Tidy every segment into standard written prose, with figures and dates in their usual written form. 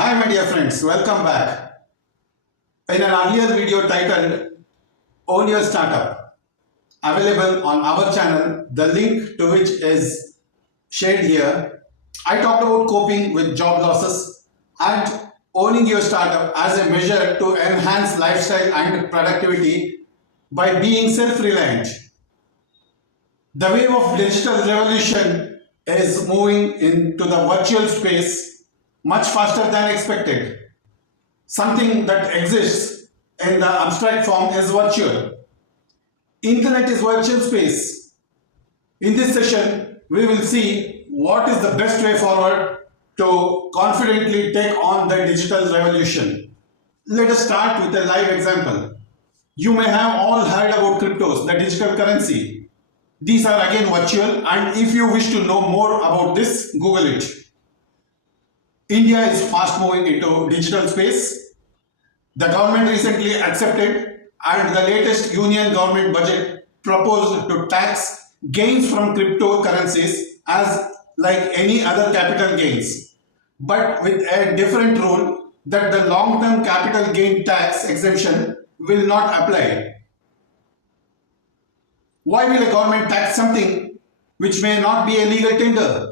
Hi my dear friends, welcome back. In an earlier video titled Own Your Startup, available on our channel, the link to which is shared here, I talked about coping with job losses and owning your startup as a measure to enhance lifestyle and productivity by being self-reliant. The wave of digital revolution is moving into the virtual space much faster than expected. Something that exists in the abstract form is virtual. Internet is virtual space. In this session, we will see what is the best way forward to confidently take on the digital revolution. Let us start with a live example. You may have all heard about cryptos, the digital currency. These are again virtual, and if you wish to know more about this, Google it. India is fast moving into digital space. The government recently accepted and the latest union government budget proposed to tax gains from cryptocurrencies as like any other capital gains, but with a different rule that the long-term capital gain tax exemption will not apply. Why will a government tax something which may not be a legal tender?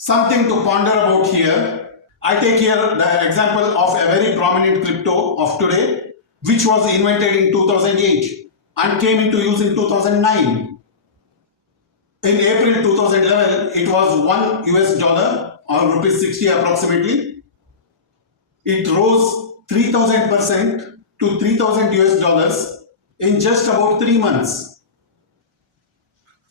Something to ponder about here. I take here the example of a very prominent crypto of today, which was invented in 2008 and came into use in 2009. In April 2011, it was $1 or rupees 60 approximately. It rose 3000% to 3000 dollars in just about 3 months.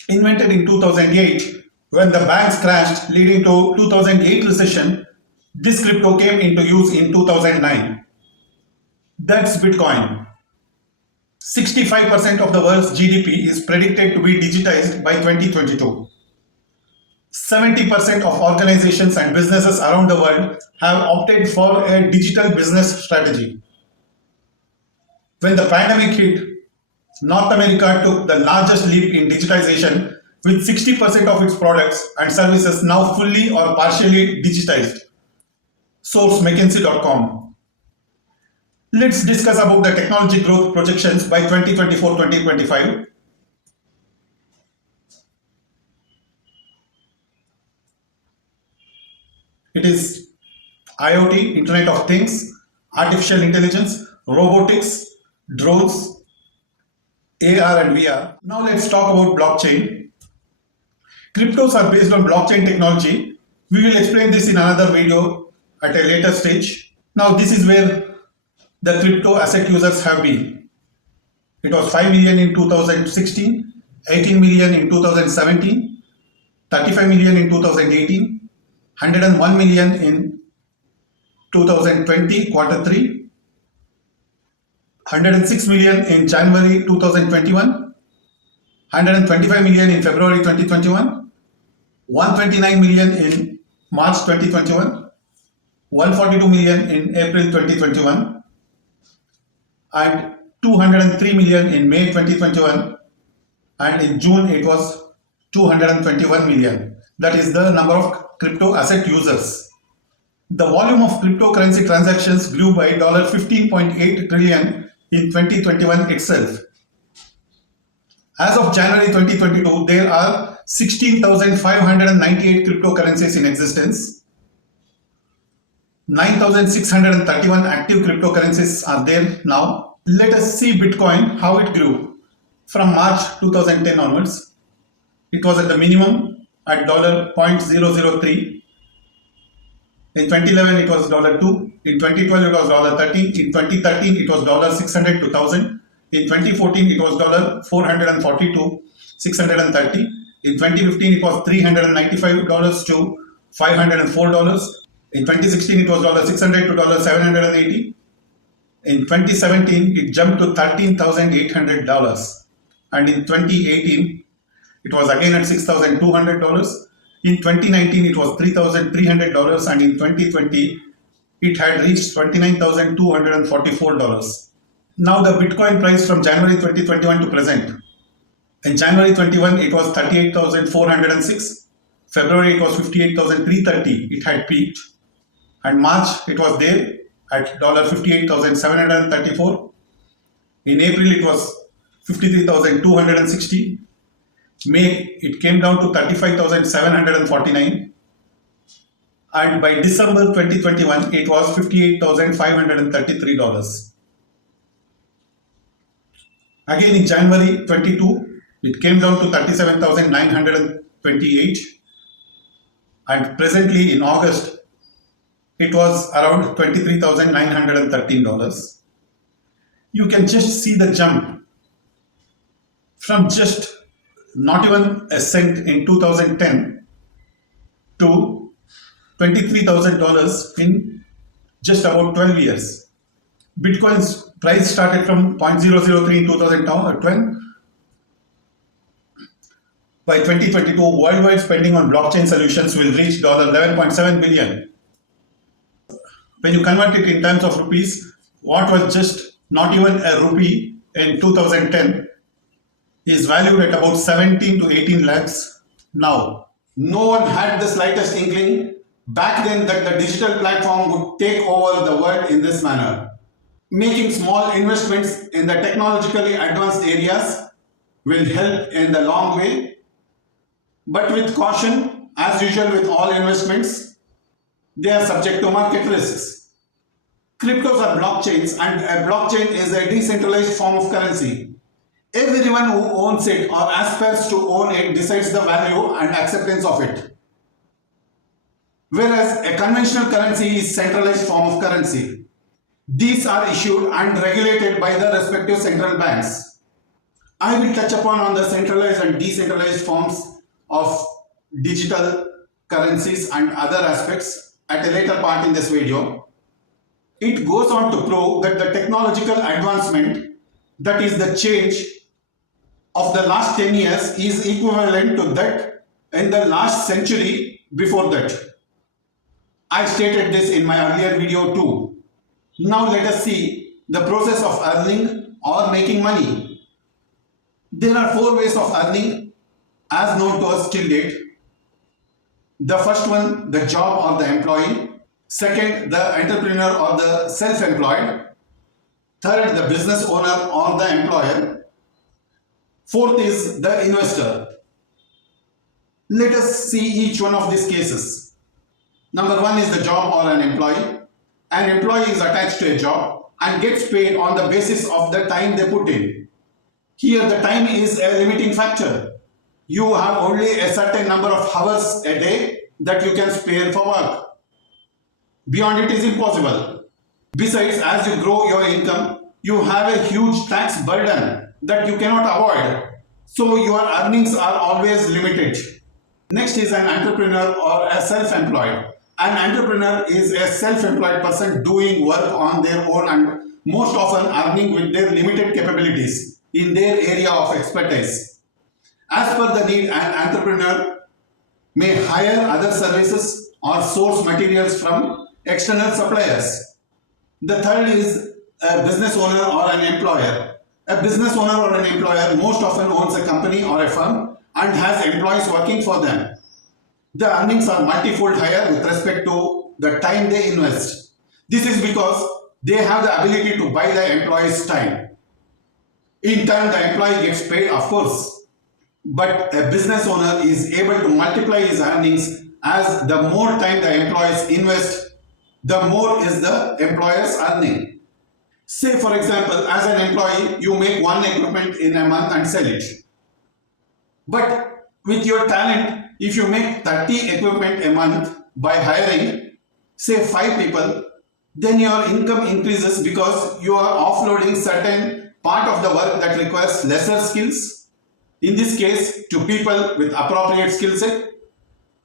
Invented in 2008, when the banks crashed leading to 2008 recession, this crypto came into use in 2009. That's Bitcoin. 65% of the world's GDP is predicted to be digitized by 2022. 70% of organizations and businesses around the world have opted for a digital business strategy. When the pandemic hit, North America took the largest leap in digitization, with 60% of its products and services now fully or partially digitized. Source McKinsey.com. Let's discuss about the technology growth projections by 2024-2025. It is IoT, Internet of Things, artificial intelligence, robotics, drones, AR and VR. Now let's talk about blockchain. Cryptos are based on blockchain technology. We will explain this in another video at a later stage. Now this is where the crypto asset users have been. It was 5 million in 2016, 18 million in 2017, 35 million in 2018, 101 million in 2020 quarter 3, 106 million in January 2021, 125 million in February 2021, 129 million in March 2021, 142 million in April 2021, and 203 million in May 2021, and in June it was 221 million. That is the number of crypto asset users. The volume of cryptocurrency transactions grew by $15.8 trillion in 2021 itself. As of January 2022, there are 16,598 cryptocurrencies in existence. 9,631 active cryptocurrencies are there now. Let us see Bitcoin, how it grew from March 2010 onwards. It was at the minimum at $0.003. In 2011, it was $2. In 2012, it was $13. In 2013, it was $600 to 1,000. In 2014, it was $442, 630. In 2015, it was $395 to $504. In 2016, it was $600 to $780. In 2017, it jumped to $13,800. And in 2018, it was again at $6,200. In 2019, it was $3,300. And in 2020, it had reached $29,244. Now the Bitcoin price from January 2021 to present. In January 21, it was 38,406. February, it was 58,330. It had peaked. and March it was there at $58,734. In April it was 53,260. May it came down to 35,749, and by December 2021 it was $58,533. Again in January 22 it came down to 37,928, and presently in August it was around $23,913. You can just see the jump from just not even a cent in 2010 to $23,000 in just about 12 years. Bitcoin's price started from 0.003 in 2012. By 2022, worldwide spending on blockchain solutions will reach $11.7 billion. When you convert it in terms of rupees, what was just not even a rupee in 2010 is valued at about 17 to 18 lakhs now. No one had the slightest inkling back then that the digital platform would take over the world in this manner. Making small investments in the technologically advanced areas will help in the long way, but with caution, as usual with all investments, they are subject to market risks. Cryptos are blockchains, and a blockchain is a decentralized form of currency. Everyone who owns it or aspires to own it decides the value and acceptance of it. Whereas a conventional currency is centralized form of currency. These are issued and regulated by the respective central banks. I will touch upon on the centralized and decentralized forms of digital currencies and other aspects at a later part in this video. It goes on to prove that the technological advancement, that is the change of the last 10 years, is equivalent to that in the last century before that. I stated this in my earlier video too. Now let us see the process of earning or making money. There are 4 ways of earning as known to us till date. The first one, the job or the employee. Second, the entrepreneur or the self-employed. Third, the business owner or the employer. Fourth is the investor. Let us see each one of these cases. Number 1 is the job or an employee. An employee is attached to a job and gets paid on the basis of the time they put in. Here the time is a limiting factor. You have only a certain number of hours a day that you can spare for work. Beyond it is impossible. Besides, as you grow your income, you have a huge tax burden that you cannot avoid. So your earnings are always limited. Next is an entrepreneur or a self-employed. An entrepreneur is a self-employed person doing work on their own and most often earning with their limited capabilities in their area of expertise. As per the need, an entrepreneur may hire other services or source materials from external suppliers. The third is a business owner or an employer. A business owner or an employer most often owns a company or a firm and has employees working for them. The earnings are multifold higher with respect to the time they invest. This is because they have the ability to buy the employee's time. In turn, the employee gets paid, of course, but a business owner is able to multiply his earnings, as the more time the employees invest, the more is the employer's earning. Say for example, as an employee, you make 1 equipment in a month and sell it. But with your talent, if you make 30 equipment a month by hiring, say 5 people, then your income increases because you are offloading certain part of the work that requires lesser skills, in this case to people with appropriate skill set,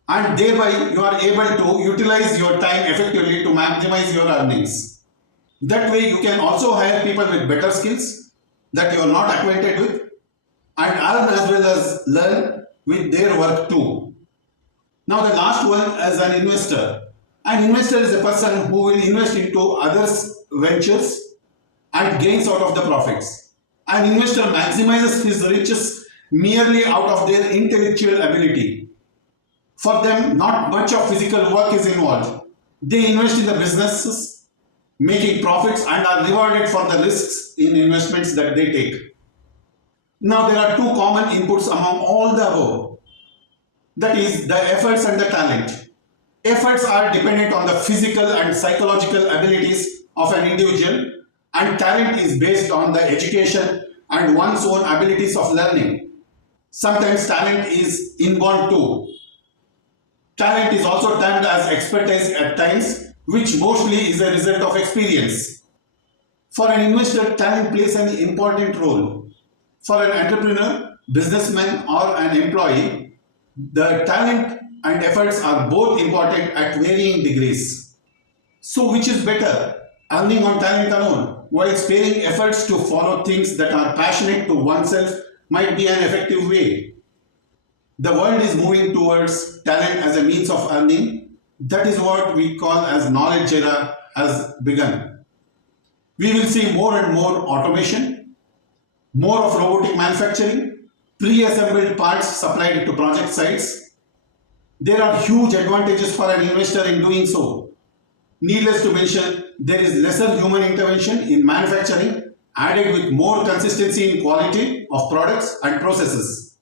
and thereby you are able to utilize your time effectively to maximize your earnings. That way you can also hire people with better skills that you are not acquainted with and earn as well as learn with their work too. Now the last one is an investor. An investor is a person who will invest into others' ventures and gains out of the profits. An investor maximizes his riches merely out of their intellectual ability. For them, not much of physical work is involved. They invest in the businesses, making profits and are rewarded for the risks in investments that they take. Now, there are two common inputs among all the above. That is the efforts and the talent. Efforts are dependent on the physical and psychological abilities of an individual, and talent is based on the education and one's own abilities of learning. Sometimes talent is inborn too. Talent is also termed as expertise at times, which mostly is a result of experience. For an investor, talent plays an important role. For an entrepreneur, businessman, or an employee, the talent and efforts are both important at varying degrees. So, which is better? Earning on talent alone, while sparing efforts to follow things that are passionate to oneself might be an effective way. The world is moving towards talent as a means of earning. That is what we call as knowledge era has begun. We will see more and more automation, more of robotic manufacturing, pre-assembled parts supplied to project sites. There are huge advantages for an investor in doing so. Needless to mention, there is lesser human intervention in manufacturing, added with more consistency in quality of products and processes.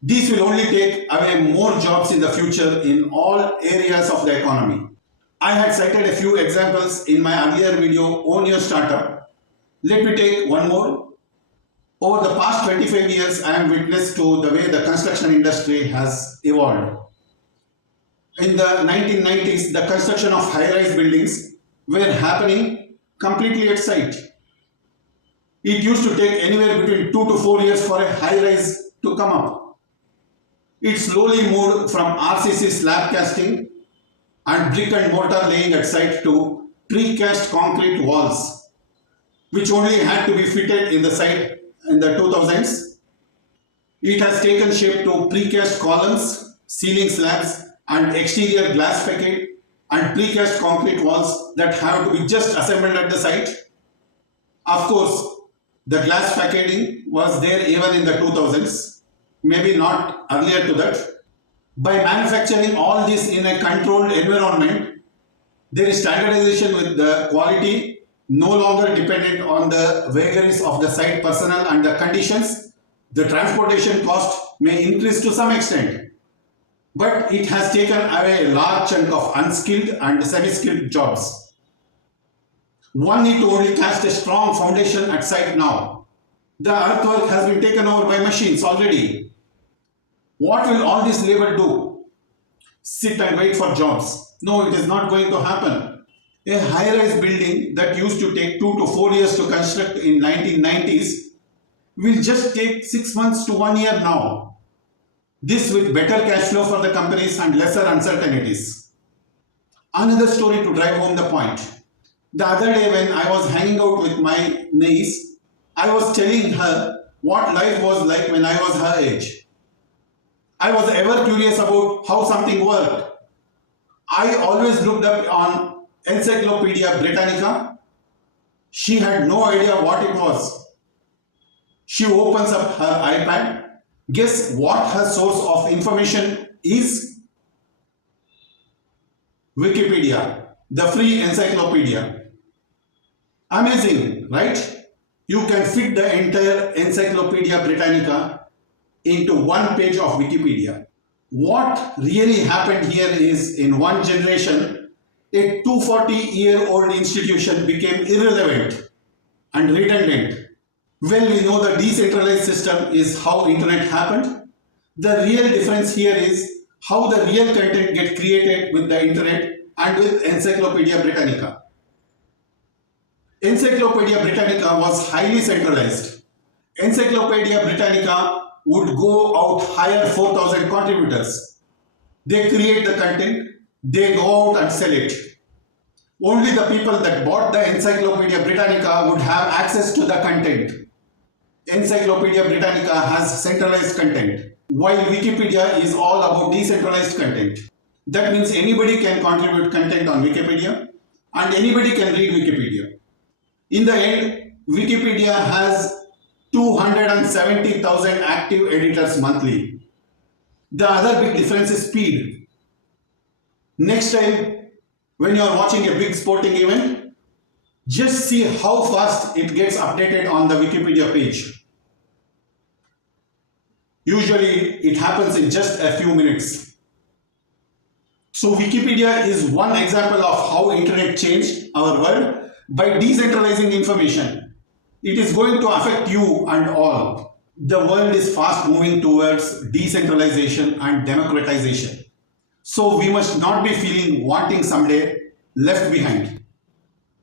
These will only take away more jobs in the future in all areas of the economy. I had cited a few examples in my earlier video, Own Your Startup. Let me take one more. Over the past 25 years, I am witness to the way the construction industry has evolved. In the 1990s, the construction of high-rise buildings were happening completely at site. It used to take anywhere between 2 to 4 years for a high-rise to come up. It slowly moved from RCC slab casting and brick and mortar laying at site to precast concrete walls, which only had to be fitted in the site in the 2000s. It has taken shape to precast columns, ceiling slabs, and exterior glass facade and precast concrete walls that have to be just assembled at the site. Of course, the glass facading was there even in the 2000s, maybe not earlier to that. By manufacturing all this in a controlled environment, there is standardization with the quality no longer dependent on the vagaries of the site personnel and the conditions. The transportation cost may increase to some extent, but it has taken away a large chunk of unskilled and semi-skilled jobs. One need to only cast a strong foundation at site now. The earthwork has been taken over by machines already. What will all this labor do? Sit and wait for jobs? No, it is not going to happen. A high-rise building that used to take 2 to 4 years to construct in 1990s will just take 6 months to 1 year now. This with better cash flow for the companies and lesser uncertainties. Another story to drive home the point. The other day when I was hanging out with my niece, I was telling her what life was like when I was her age. I was ever curious about how something worked. I always looked up on Encyclopedia Britannica. She had no idea what it was. She opens up her iPad. Guess what her source of information is? Wikipedia, the free encyclopedia. Amazing, right? You can fit the entire Encyclopedia Britannica into one page of Wikipedia. What really happened here is in one generation, a 240-year-old institution became irrelevant and redundant. Well, we know the decentralized system is how internet happened. The real difference here is how the real content gets created with the internet and with Encyclopedia Britannica. Encyclopedia Britannica was highly centralized. Encyclopedia Britannica would go out, hire 4,000 contributors. They create the content, they go out and sell it. Only the people that bought the Encyclopedia Britannica would have access to the content. Encyclopedia Britannica has centralized content, while Wikipedia is all about decentralized content. That means anybody can contribute content on Wikipedia and anybody can read Wikipedia. In the end, Wikipedia has 270,000 active editors monthly. The other big difference is speed. Next time, when you are watching a big sporting event, just see how fast it gets updated on the Wikipedia page. Usually, it happens in just a few minutes. So Wikipedia is one example of how internet changed our world by decentralizing information. It is going to affect you and all. The world is fast moving towards decentralization and democratization. So we must not be feeling wanting someday left behind.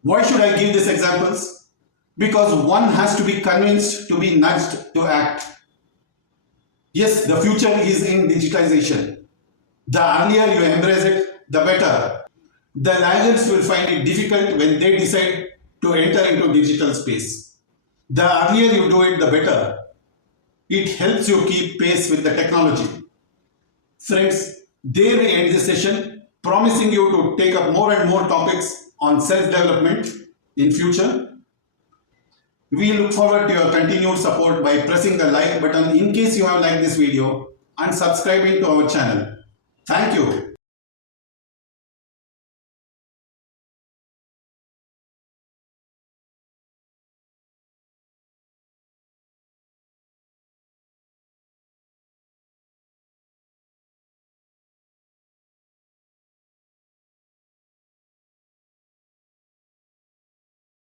Why should I give these examples? Because one has to be convinced to be nudged to act. Yes, the future is in digitization. The earlier you embrace it, the better. The laggards will find it difficult when they decide to enter into digital space. The earlier you do it, the better. It helps you keep pace with the technology. Friends, there we end this session, promising you to take up more and more topics on self-development in future. We look forward to your continued support by pressing the like button in case you have liked this video and subscribing to our channel. Thank you.